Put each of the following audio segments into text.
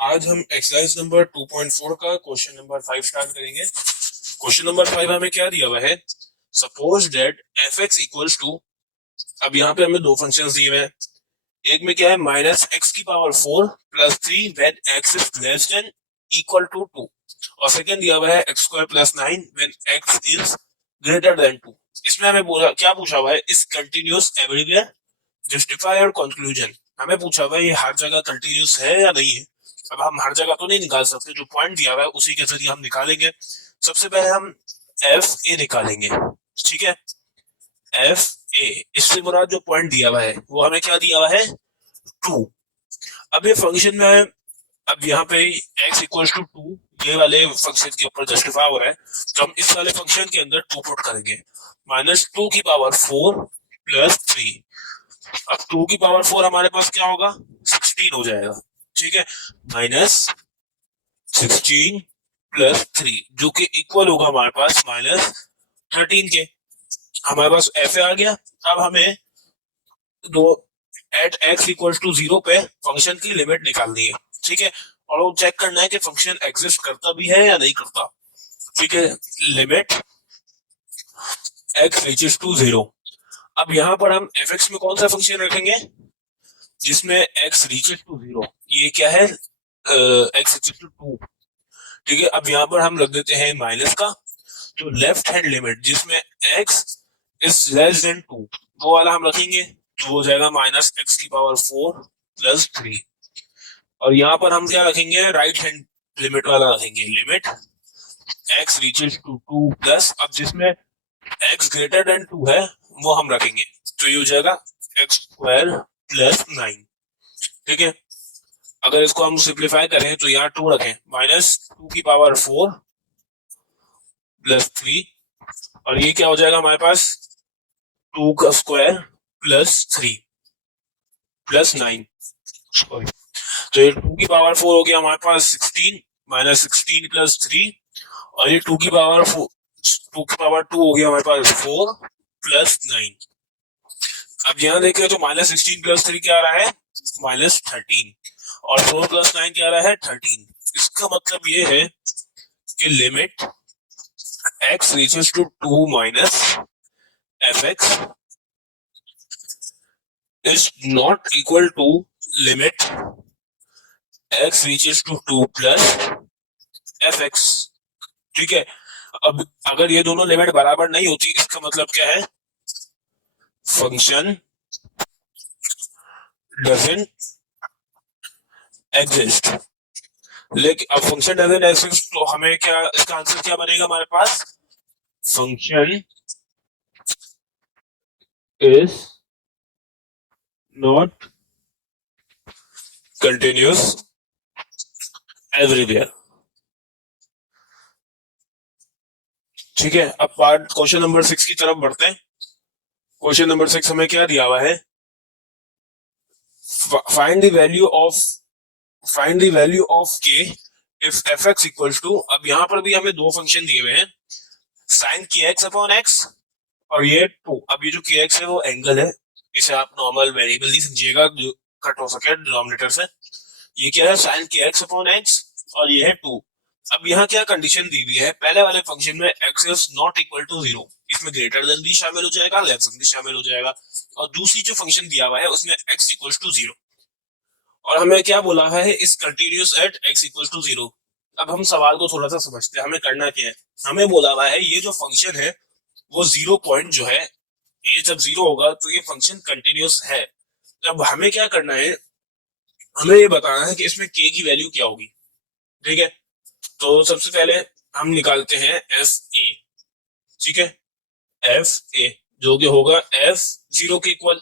आज हम exercise number 2.4 का क्वेश्चन नंबर 5 स्टार्ट करेंगे। क्वेश्चन नंबर 5 हमें क्या दिया हुआ है? Suppose that f x equals to, अब यहाँ पे हमें दो फंक्शंस दिए हुए हैं। एक में क्या है, माइनस एक्स की power 4 plus 3 when x is less than equal to 2, और सेकंड दिया हुआ है x square plus 9 when x is greater than 2। इसमें हमें बोला, क्या पूछा हुआ है, इस कंटिन्यूअस एवरीवेयर, जस्टिफाई और कंक्लूजन। हमें पूछा हुआ है ये हर जगह कंटिन्यूअस है या नहीं है। अब हम हर जगह तो नहीं निकाल सकते, जो पॉइंट दिया हुआ है उसी के जरिए हम निकालेंगे। सबसे पहले हम एफ ए निकालेंगे, ठीक है। एफ ए, इससे मुराद जो पॉइंट दिया हुआ है वो हमें क्या दिया हुआ है, 2। अब ये फंक्शन में है, अब यहाँ पे x इक्वल टू 2 ये वाले फंक्शन के ऊपर जस्टिफाई हो रहा है, तो हम इस वाले फंक्शन के अंदर 2 पुट करेंगे। माइनस 2 की पावर 4 प्लस 3। अब 2 की पावर 4 हमारे पास क्या होगा, 16 हो जाएगा, ठीक है। माइनस 16 प्लस 3 जो कि इक्वल होगा हमारे पास माइनस 13 के। हमारे पास एफ आ गया। अब हमें दो एट एक्स इक्वल टू 0 पे फंक्शन की लिमिट निकालनी है, ठीक है। और वो चेक करना है कि फंक्शन एग्जिस्ट करता भी है या नहीं करता, ठीक है। Limit x reaches to 0। अब यहाँ पर हम एफ एक्स में कौन सा फंक्शन रखेंगे जिसमें एक्स रीचेस टू 0, ये क्या है, एक्स रीचेस टू 2, ठीक है। अब यहाँ पर हम रख देते हैं माइनस का, तो लेफ्ट हैंड लिमिट जिसमें एक्स इज लेस देन 2 वो वाला हम रखेंगे, तो हो जाएगा माइनस एक्स की पावर 4 प्लस 3। और यहाँ पर हम क्या रखेंगे, राइट हैंड लिमिट वाला रखेंगे, limit x reaches to 2 plus, अब जिसमें एक्स ग्रेटर देन 2 है वो हम रखेंगे, तो ये हो जाएगा एक्स स्क्वायर प्लस 9, ठीक है। अगर इसको हम सिंप्लीफाई करें तो यहाँ 2 रखें, माइनस 2 की पावर 4 प्लस 3, और ये क्या हो जाएगा हमारे पास, 2 का स्क्वायर प्लस 3 प्लस 9, तो ये 2 की पावर 4 हो गया हमारे पास 16, माइनस 16 प्लस 3, और ये 2 की पावर 4, 2 की पावर 2 हो गया हमारे पास 4 प्लस 9। अब यहाँ देखें तो माइनस 16 प्लस 3 क्या आ रहा है, माइनस 13, और 4 प्लस 9 क्या आ रहा है, 13। इसका मतलब ये है कि limit x reaches to 2 minus fx is not equal to limit x reaches to 2 plus fx, ठीक है। अब अगर ये दोनों लिमिट बराबर नहीं होती, इसका मतलब क्या है, फंक्शन डजंट एग्जिस्ट। लेकिन अब फंक्शन डजंट एग्जिस्ट तो हमें क्या, इसका आंसर क्या बनेगा हमारे पास, function is not continuous everywhere, ठीक है। अब पार्ट क्वेश्चन नंबर 6 की तरफ बढ़ते हैं। क्वेश्चन नंबर 6 हमें क्या दिया हुआ है, find the value of, find the value of k if f x equal to, अब यहाँ पर भी हमें दो फंक्शन दिए हुए हैं, साइन के एक्स अपॉन एक्स और ये 2। अब ये जो के एक्स है वो एंगल है, इसे आप नॉर्मल वेरिएबल नहीं समझिएगा जो कट हो सके डिनोमिनेटर से। ये क्या है, साइन के एक्स अपॉन एक्स, और ये है 2। अब यहाँ क्या कंडीशन दी हुई है, पहले वाले फंक्शन में x is not equal to 0, इसमें ग्रेटर देन भी शामिल हो जाएगा, लेस देन भी शामिल हो जाएगा, और दूसरी जो फंक्शन दिया हुआ है उसमें एक्स इक्वल टू 0, और हमें क्या बोला है, is continuous at x equal to 0। अब हम सवाल को थोड़ा सा समझते हैं, हमें करना क्या है। हमें बोला हुआ है ये जो फंक्शन है वो 0 पॉइंट जो है, ये जब 0 होगा तो ये फंक्शन कंटिन्यूस है। अब हमें क्या करना है, हमें ये बताना है कि इसमें के की वैल्यू क्या होगी, ठीक है। तो सबसे पहले हम निकालते हैं एफ ए, ठीक है। एफ ए जो कि होगा एफ 0 के इक्वल।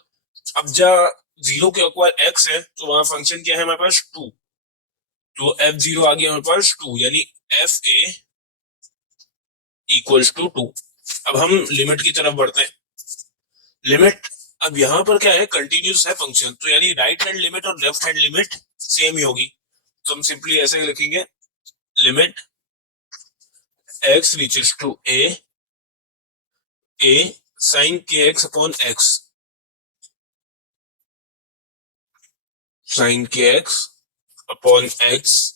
अब जब 0 के इक्वल एक्स है तो वहां फंक्शन क्या है हमारे पास 2, तो एफ 0 आ गया हमारे पास 2, यानी एफ ए इक्वल टू 2। अब हम लिमिट की तरफ बढ़ते हैं। लिमिट, अब यहाँ पर क्या है, कंटिन्यूस है फंक्शन, तो यानी राइट हैंड लिमिट और लेफ्ट हैंड लिमिट सेम ही होगी, तो हम सिंपली ऐसे लिखेंगे, limit x reaches to a sin kx upon x, sin kx upon x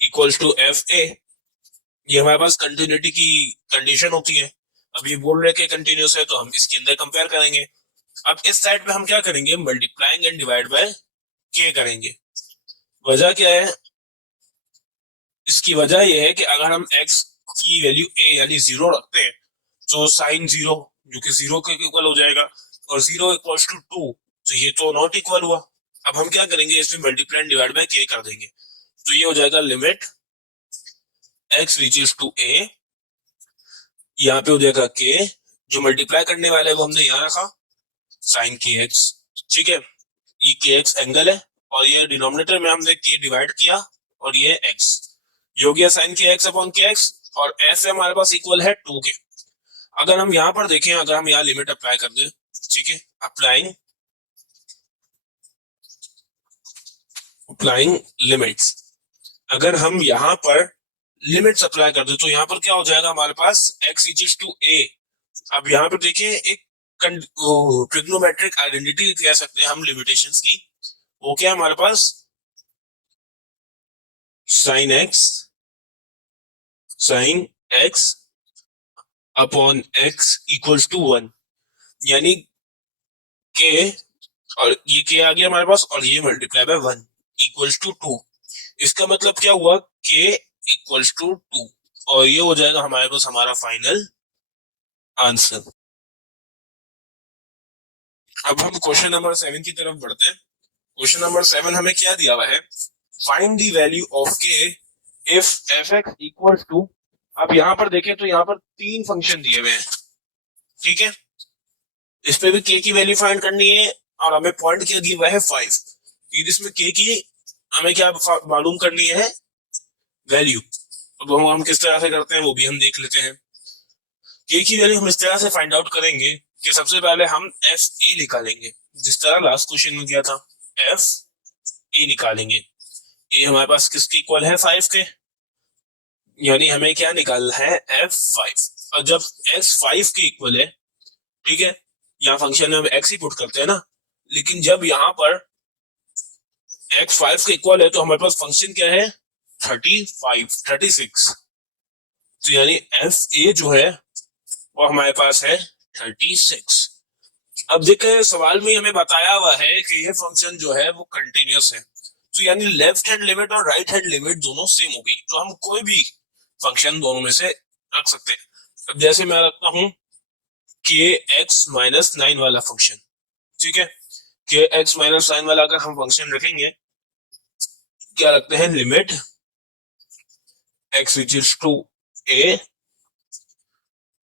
equals to f a. ये हमारे पास कंटिन्यूटी की कंडीशन होती है। अब ये बोल रहे कि कंटिन्यूस है तो हम इसके अंदर कंपेयर करेंगे। अब इस साइड पे हम क्या करेंगे, मल्टीप्लाइंग एंड डिवाइड बाय के करेंगे। वजह क्या है, इसकी वजह यह है कि अगर हम x की वैल्यू a यानी 0 रखते हैं तो साइन 0 जो कि 0 के इक्वल हो जाएगा, और 0 इक्वल्स टू 2 तो ये तो नॉट इक्वल हुआ। अब हम क्या करेंगे, इसमें मल्टीप्लाई एंड डिवाइड बाय के कर देंगे, तो ये हो जाएगा limit x reaches to a, यहाँ पे हो जाएगा k, जो मल्टीप्लाई करने वाले वो हमने यहाँ रखा साइन के एक्स। ठीक है, ये के एक्स एंगल है और ये डिनोमिनेटर में हमने के डिवाइड किया और ये x, ये हो गया साइन के एक्स अपॉन के एक्स, और f हमारे पास इक्वल है 2 के। अगर हम यहाँ पर देखें, अगर हम यहाँ लिमिट अप्लाई कर दें, ठीक है, अप्लाइंग लिमिट्स, अगर हम यहाँ पर लिमिट्स अप्लाई कर दे तो यहाँ पर क्या हो जाएगा हमारे पास x इक्वल्स टू a। अब यहाँ पर देखिए एक ट्रिग्नोमेट्रिक आइडेंटिटी कह सकते हैं हम लिमिटेशंस की, वो क्या है हमारे पास sine x upon x equals to 1, यानी k, और ये k आ गया हमारे पास और ये मल्टीप्लाई बाय 1 इक्वल्स टू 2। इसका मतलब क्या हुआ, k इक्वल्स टू 2, और ये हो जाएगा हमारे पास हमारा फाइनल आंसर। अब हम क्वेश्चन नंबर 7 की तरफ बढ़ते हैं। क्वेश्चन नंबर 7 हमें क्या दिया हुआ है, find the value of k if f(x) equals to. अब यहाँ पर देखें तो यहाँ पर 3 फंक्शन दिए हुए हैं, ठीक है, इस पे भी k की वैल्यू फाइंड करनी है और हमें पॉइंट क्या दिया हुआ है 5, इसमें k की हमें क्या मालूम करनी है, वैल्यू। अब हम किस तरह से करते हैं वो भी हम देख लेते हैं। k की वैल्यू हम इस तरह से फाइंड आउट करेंगे कि सबसे पहले हम एफ ए निकालेंगे, जिस तरह लास्ट क्वेश्चन में किया था, एफ ए निकालेंगे। ए हमारे पास किसके इक्वल है 5 के, यानी हमें क्या निकालना है f5। और जब x 5 के इक्वल है, ठीक है, यहाँ फंक्शन में हम x ही पुट करते हैं ना, लेकिन जब यहाँ पर x 5 के इक्वल है तो हमारे पास फंक्शन क्या है 36, तो यानी एफ ए जो है वो हमारे पास है 36। अब देखें सवाल में हमें बताया हुआ है कि ये फंक्शन जो है वो कंटिन्यूस है, तो यानी लेफ्ट हैंड लिमिट और राइट हैंड लिमिट दोनों सेम होगी, तो हम कोई भी फंक्शन दोनों में से रख सकते हैं। अब जैसे मैं रखता हूं के एक्स माइनस 9 वाला फंक्शन, ठीक है, के एक्स माइनस 9 वाला अगर हम फंक्शन रखेंगे, क्या रखते हैं, लिमिट एक्स इक्वल्स टू ए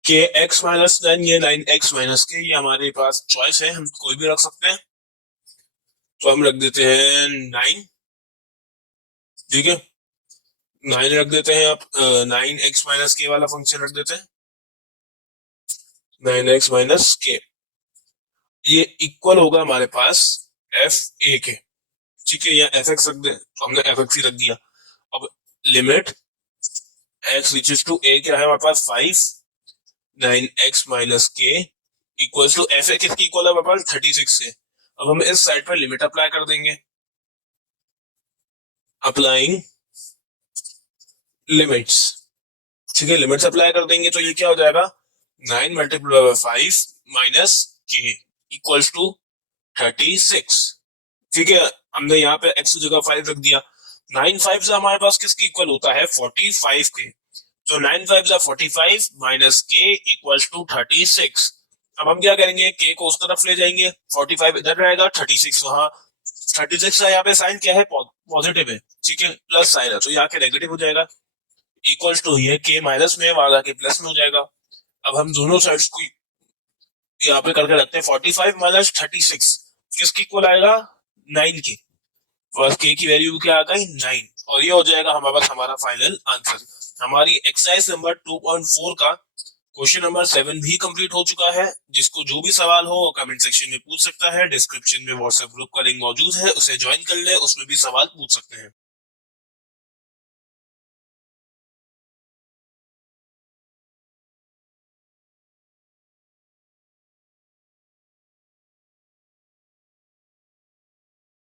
के एक्स माइनस 9, ये 9x माइनस के, ये हमारे पास चॉइस है, हम कोई भी रख सकते हैं, तो हम रख देते हैं 9, ठीक है, 9 रख देते हैं। आप 9x माइनस के वाला फंक्शन रख देते हैं, 9x माइनस के, ये इक्वल होगा हमारे पास एफ ए के, ठीक है, या एफ एक्स रख दे तो हमने एफ एक्स ही रख दिया। अब लिमिट एक्स रीचेस टू ए क्या है हमारे पास 5, 9x माइनस के इक्वल्स टू एफ ए किसकी इक्वल है हमारे पास 36 से। अब हम इस साइड पर लिमिट अप्लाई कर देंगे, अप्लाइंग लिमिट्स, ठीक है, लिमिट्स अप्लाई कर देंगे तो ये क्या हो जाएगा 9 मल्टीप्लाई बाय 5 माइनस के इक्वल्स टू 36, ठीक है, हमने यहाँ पे x की जगह 5 रख दिया। 9 5 से हमारे पास किसकी इक्वल होता है 45 के, तो 9 5 से 45 माइनस के इक्वल्स टू 36। अब हम क्या करेंगे, k को उस तरफ ले जाएंगे, 45 इधर रहेगा, 36 वहां, 36 का यहाँ पे साइन क्या है पॉजिटिव है, ठीक है, प्लस साइन है, तो यहाँ के नेगेटिव हो जाएगा, इक्वल्स टू ये k माइनस में वहां के प्लस में हो जाएगा। अब हम दोनों साइड्स को यहाँ पे करके रखते हैं, 45 माइनस 36 किसकी इक्वल आएगा 9 की, और k की वैल्यू क्या आ गई 9, और ये हो जाएगा हमारे पास हमारा फाइनल आंसर। हमारी एक्सरसाइज नंबर 2.4 का क्वेश्चन नंबर 7 भी कंप्लीट हो चुका है। जिसको जो भी सवाल हो वो कमेंट सेक्शन में पूछ सकता है, डिस्क्रिप्शन में व्हाट्सएप ग्रुप का लिंक मौजूद है, उसे ज्वाइन कर ले, उसमें भी सवाल पूछ सकते हैं।